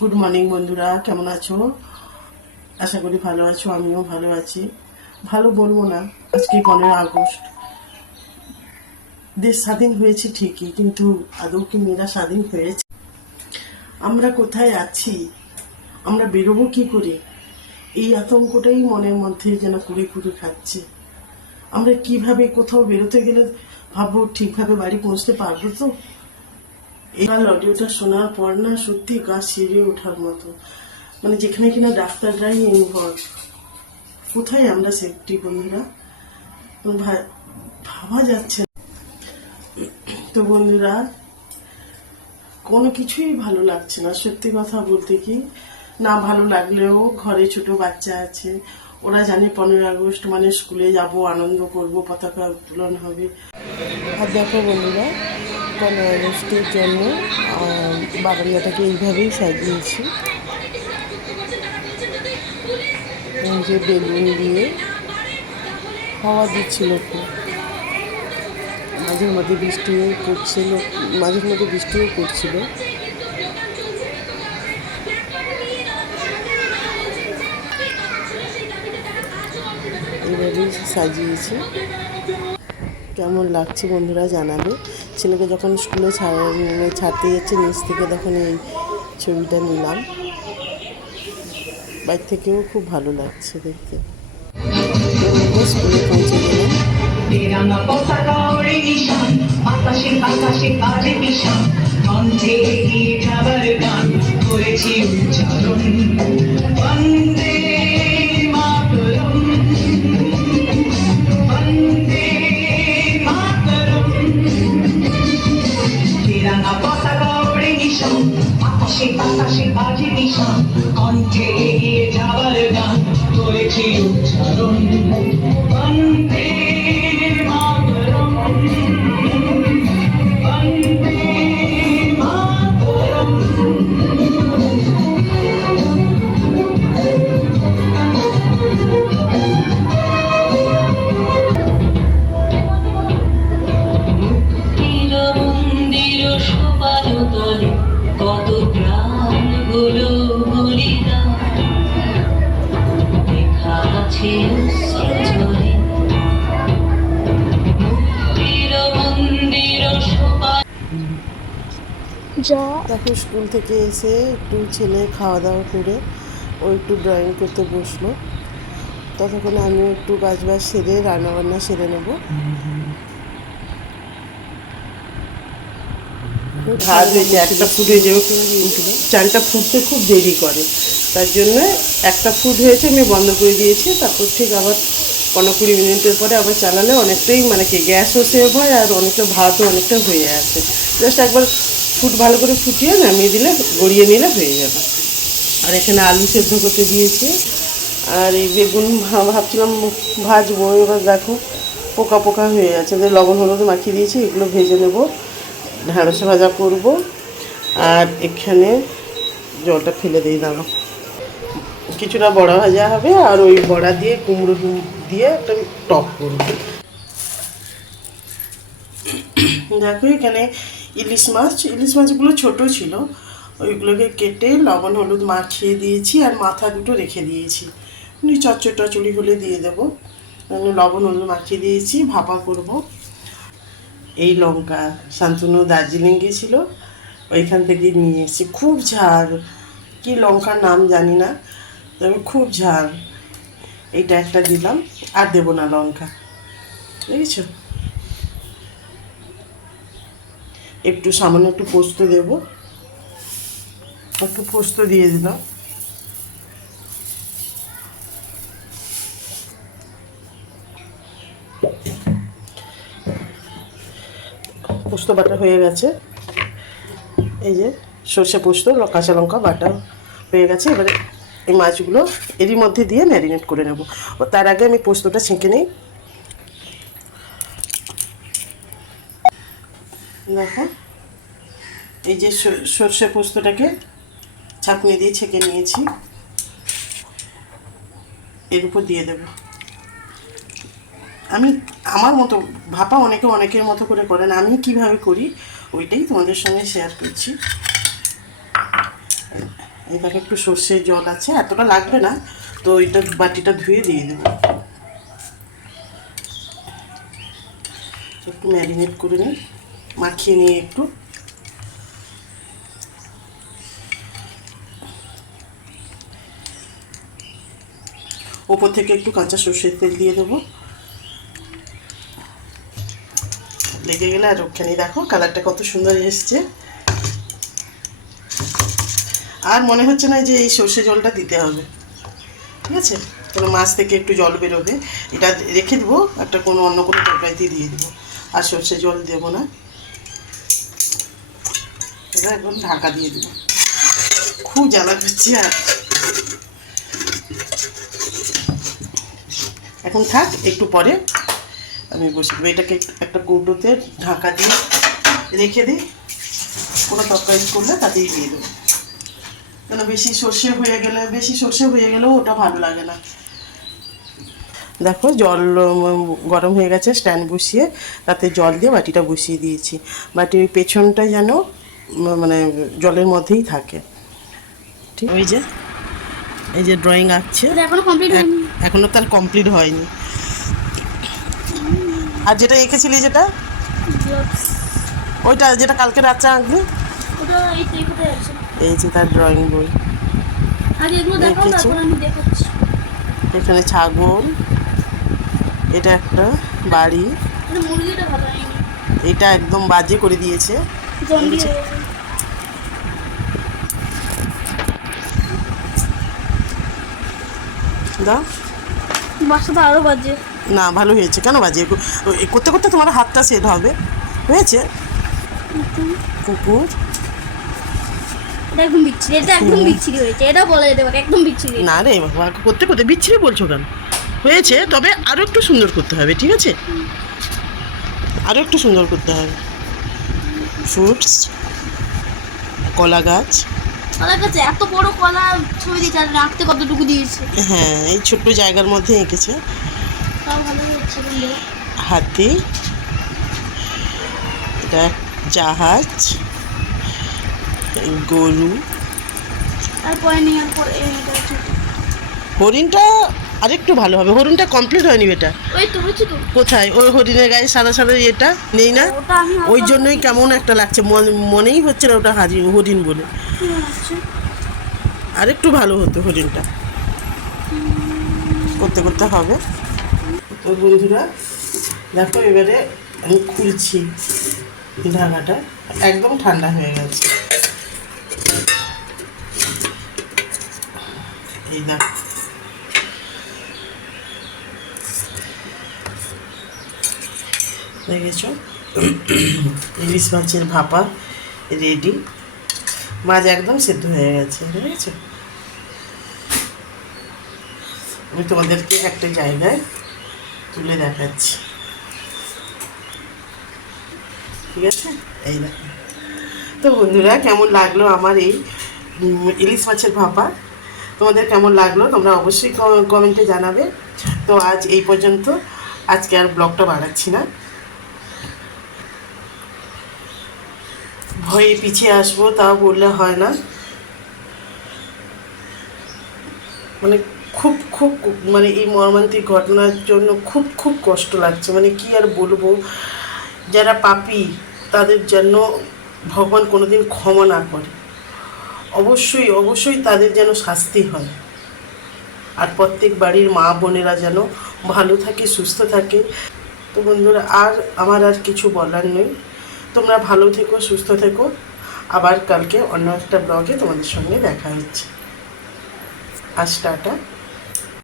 Good morning বন্ধুরা, কেমন আছো? আশা করি ভালো আছো। আমিও ভালো আছি। ভালো বলবো না, আজকে 15 আগস্ট। দেশ স্বাধীন হয়েছে ঠিকই, কিন্তু আদৌ কি মেয়েরা স্বাধীন হয়েছে? আমরা কোথায় আছি? আমরা বেরোবো কি করে? এই আতঙ্কটাই মনের মধ্যে যেন কুড়ে কুড়ে খাচ্ছে। আমরা কিভাবে কোথাও বেরোতে গেলে ভাববো ঠিকভাবে বাড়ি পৌঁছতে পারবো তো? এবার অডিওটা শোনার পর না সত্যি গা শিউরে ওঠার মতো, মানে যেখানে কিনা ডাক্তাররাই ইনভলভ। কোথায় আমরা সেফটি বন্ধুরা? ভাবা যাচ্ছে না। তো বন্ধুরা, কোনো কিছুই ভালো লাগছে না, সত্যি কথা বলতে। কি না ভালো লাগলেও ঘরে ছোট বাচ্চা আছে, ওরা জানে 15 আগস্ট মানে স্কুলে যাব, আনন্দ করব, পতাকা উত্তোলন হবে। আর দেখো বন্ধুরা, 15 আগস্টের জন্য বারান্দাটাকে এইভাবেই সাজিয়েছি, যে বেলুন দিয়ে হাওয়া দিচ্ছিল খুব। মাঝে মধ্যে বৃষ্টিও পড়ছিল, এইভাবেই সাজিয়েছি। কেমন লাগছে বন্ধুরা জানাবে। ছেলেকে যখন স্কুলে ছাড়তে যাচ্ছে নিচ থেকে, তখন এই ছবিটা নিলাম। বাইরে থেকেও খুব ভালো লাগছে দেখতে। স্কুলে পৌঁছে গেলাম। তেরাঙ্গা পতাকা ওড়ে নিশান, আকাশে আকাশে বাজে নিশান, কণ্ঠে এগিয়ে যাবার গান করেছি উচ্চারণ, বন্দে মাতরম, বন্দে মাতরম। তেরাঙ্গা পতাকা ওড়ে নিশান, আকাশে আকাশে বাজে নিশান, কণ্ঠে এগিয়ে যাবার গান করেছি উচ্চারণ, বন্দে মাতরম, বন্দে মাতরম। মুক্তির মন্দির সোপান তলে কত প্রাণ হলো বলিদান, লেখা আছে অশ্রু ঝরে। মুক্তির মন্দির সোপান। দেখো, স্কুল থেকে এসে একটু ছেলে খাওয়া দাওয়া করে ও একটু ড্রয়িং করতে বসলো। ততক্ষণে আমিও একটু কাজ সেরে রান্নাবান্না সেরে নেবো। ভাত হয়েছে, একটা ফুট হয়ে যাবে, চালটা ফুটতে খুব দেরি করে, তার জন্য একটা ফুট হয়েছে, আমি বন্ধ করে দিয়েছি। তারপর ঠিক আবার 15-20 মিনিটের পরে আবার চালালে অনেকটাই, মানে কি গ্যাসও সেভ হয় আর অনেকটা ভাতও অনেকটা হয়ে আসে। জাস্ট একবার ভালো করে ফুটিয়ে নামিয়ে দিলে, গড়িয়ে নিলে হয়ে যাবে। আর এখানে আলু সেদ্ধ করতে দিয়েছি, আর এই বেগুন ভাবছিলাম ভাজবো। এবার দেখো পোকা পোকা হয়ে আছে, লবণ হলুদ মাখিয়ে দিয়েছি, এগুলো ভেজে নেবো, ঢেঁড়স ভাজা করব। আর এখানে জলটা ফেলে দিয়ে দাও, কিছুটা বড়া ভাজা হবে, আর ওই বড়া দিয়ে কুমড়ো দিয়ে একটা টক করব। দেখো এখানে ইলিশ মাছগুলো ছোট ছিল, ওইগুলোকে কেটে লবণ হলুদ মাখিয়ে দিয়েছি, আর মাথা দুটো রেখে দিয়েছি, চচ্চড়ি হলে দিয়ে দেবো। লবণ হলুদ মাখিয়ে দিয়েছি, ভাপা করব। এই লঙ্কা শান্তনু দার্জিলিং গিয়েছিল, ওইখান থেকে নিয়ে এসেছি। খুব ঝাল, কি লঙ্কার নাম জানি না, তবে খুব ঝাল। এইটা একটা দিলাম, আর দেবো না লঙ্কা, বুঝেছো? একটু সামান্য একটু পোস্ত দেবো, একটু পোস্ত দিয়ে দিলাম। পোস্ত বাটা হয়ে গেছে, এই যে সর্ষে পোস্ত কাঁচা লঙ্কা বাটা হয়ে গেছে। এবারে এই মাছগুলো এরই মধ্যে দিয়ে ম্যারিনেট করে নেব। ও তার আগে আমি পোস্তটা ছেঁকে নিই। দেখো, এই যে সর্ষে পোস্তটাকে ছাঁকনি দিয়ে ছেঁকে নিয়েছি, এর উপর দিয়ে দেব। আমি আমার মতো ভাপা, অনেকের মতো করে করেন, আমি কিভাবে করি ওইটাই তোমাদের সঙ্গে শেয়ার করছি। এই দেখো একটু সর্ষের জল আছে, এতটা লাগবে না, তো ওইটা বাটিটা ধুয়ে দিয়ে দেবো। একটু ম্যারিনেট করে নিই, মাখিয়ে নিয়ে একটু। ওপর থেকে একটু কাঁচা সর্ষের তেল দিয়ে দেবো, লেগে গেলে আর ওখানে দেখো কালারটা কত সুন্দর এসছে। আর মনে হচ্ছে না যে এই সর্ষে জলটা দিতে হবে, ঠিক আছে, কোনো মাছ থেকে একটু জল বেরোবে, এটা রেখে দেবো, একটা কোনো অন্য কোনো তরকারিতে দিয়ে দেবো, আর সর্ষে জল দেবো না। এটা একদম ঢাকা দিয়ে দেবো, খুব জ্বালা করছে। আর এখন থাক, একটু পরে আমি বসে দেবো। এটাকে একটা কৌটোতে ঢাকা দিয়ে রেখে দিই, কোনো তরকারি করলে তাতেই দিয়ে দেবো, কেন বেশি সর্ষে হয়ে গেলেও ওটা ভালো লাগে না। দেখো জল গরম হয়ে গেছে, স্ট্যান্ড বসিয়ে তাতে জল দিয়ে বাটিটা বসিয়ে দিয়েছি। বাটির পেছনটা যেন মানে জলের মধ্যেই থাকে, ঠিক। এই যে ড্রয়িং আঁকছে, এখনো কমপ্লিট হয়নি। এখনো তার কমপ্লিট হয়নি। আর যেটা এঁকেছিলি, যেটা ওইটা যেটা কালকে রাত্রে আঁকবি, ওটা এই তো কোথায় আছে? এই যে তার ড্রয়িং বই। আগে এগুলো দেখাও, এঁকেছে। তারপর আমি দেখাচ্ছি। এখানে ছাগল, এটা একটা বাড়ি, এটা মুরগিটা ভালো হয়নি, এটা একদম বাজে করে দিয়েছে। জম্বি হয়ে গেছে। দাও, বাসাটা আরো বাজে। না ভালো হয়েছে, কেন বাজে করতে করতে তোমার হাতটা সেট হবে, হয়েছে। কুকুর, এটা একদম বিচ্ছিরি, এটা একদম বিচ্ছিরি হয়েছে, এটা বলা যেতে পারে একদম বিচ্ছিরি। না রে বাবা, করতে করতে বিচ্ছিরি বলছো কেন, হয়েছে, তবে আরও একটু সুন্দর করতে হবে, ঠিক আছে, আরও একটু সুন্দর করতে হবে। ফ্রুটস, কলা গাছ, কলার কাছে এত বড় কলা ছবি দিয়েছে, আর রাখতে কতটুকু দিয়েছে। হ্যাঁ এই ছোট্ট জায়গার মধ্যে এঁকেছে। তাও ভালো হচ্ছে বন্ধু। হাতি, এটা জাহাজ, গরু, তারপরে নিয়ে আর পরে এটা হচ্ছে। হরিণটা আরেকটু ভালো হবে, হরিণটা কমপ্লিট হয়নি বেটা। ওই তো হচ্ছে তো। কোথায় ওই হরিণের গায়ে সাদা সাদা ইয়েটা নেই না, ওটা আমি ওই জন্যই কেমন একটা লাগছে, মনেই হচ্ছে না ওটা হরিণ বলে। আচ্ছা, আরেকটু ভালো হতো হরিণটা, করতে করতে হবে। তো বন্ধুরা দেখো, এবারে আমি খুলছি ঢাকাটা, একদম ঠান্ডা হয়ে গেছে। এই দেখো, দেখেছ, ইলিশ মাছের ভাপা রেডি, মাছ একদম সেদ্ধ হয়ে গেছে, বুঝেছো। আমি তোমাদেরকে একটা জায়গায় তুলে দেখাচ্ছি, ঠিক আছে, এই দেখো। তো বন্ধুরা কেমন লাগলো আমার এই ইলিশ মাছের ভাপা, তোমাদের কেমন লাগলো তোমরা অবশ্যই কমেন্টে জানাবে। তো আজ এই পর্যন্ত, আজকে আর ব্লগটা বাড়াচ্ছি না, ভয়ে পিছিয়ে আসবো তাও বললে হয় না, মানে খুব খুব মানে এই মর্মান্তিক ঘটনার জন্য খুব খুব কষ্ট লাগছে, মানে কি আর বলবো। যারা পাপী তাদের জন্য ভগবান কোনোদিন ক্ষমা না করে, অবশ্যই অবশ্যই তাদের যেন শাস্তি হয়। আর প্রত্যেক বাড়ির মা বোনেরা যেন ভালো থাকে, সুস্থ থাকে। তো বন্ধুরা আর আমার আর কিছু বলার নেই, তোমরা ভালো থেকো, সুস্থ থেকো। আবার কালকে অন্য একটা ব্লগে তোমাদের সঙ্গে দেখা হচ্ছে। আজ টাটা।